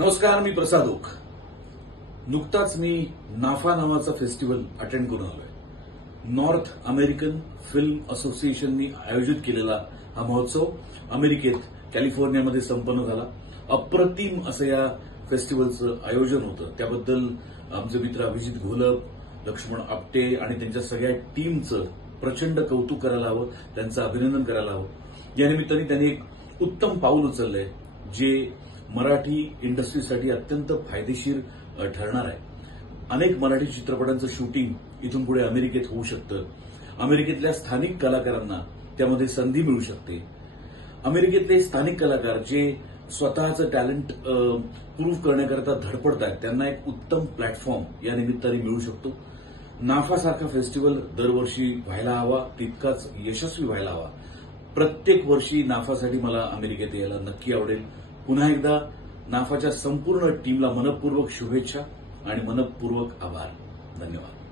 नमस्कार, मी प्रसाद ओक. नुकताच मी नाफा नावाचा फेस्टिवल अटेंड करून आलोय. नॉर्थ अमेरिकन फिल्म असोसिएशननी आयोजित केलेला हा महोत्सव अमेरिकेत कॅलिफोर्नियामध्ये संपन्न झाला. अप्रतिम असं या फेस्टिवलचं आयोजन होतं. त्याबद्दल आमचे मित्र अभिजित घोलप, लक्ष्मण आपटे आणि त्यांच्या सगळ्या टीमचं प्रचंड कौतुक करायला हवं, त्यांचं अभिनंदन करायला हवं. या निमित्ताने त्यांनी एक उत्तम पाऊल उचललंय जे मराठी इंडस्ट्रीसाठी अत्यंत फायदेशीर ठरणार आहे. अनेक मराठी चित्रपटांचं शूटिंग इथून पुढे अमेरिकेत होऊ शकतं. अमेरिकेतल्या स्थानिक कलाकारांना त्यामध्ये संधी मिळू शकते. अमेरिकेतले स्थानिक कलाकार जे स्वतःचं टॅलेंट प्रूव्ह करण्याकरता धडपडत आहेत त्यांना एक उत्तम प्लॅटफॉर्म या निमित्ताने मिळू शकतो. नाफासारखा फेस्टिवल दरवर्षी व्हायला हवा, तितकाच यशस्वी व्हायला हवा. प्रत्येक वर्षी नाफासाठी मला अमेरिकेत यायला नक्की आवडेल. पुन्हा एकदा नाफाच्या संपूर्ण टीमला मनपूर्वक शुभेच्छा आणि मनपूर्वक आभार. धन्यवाद.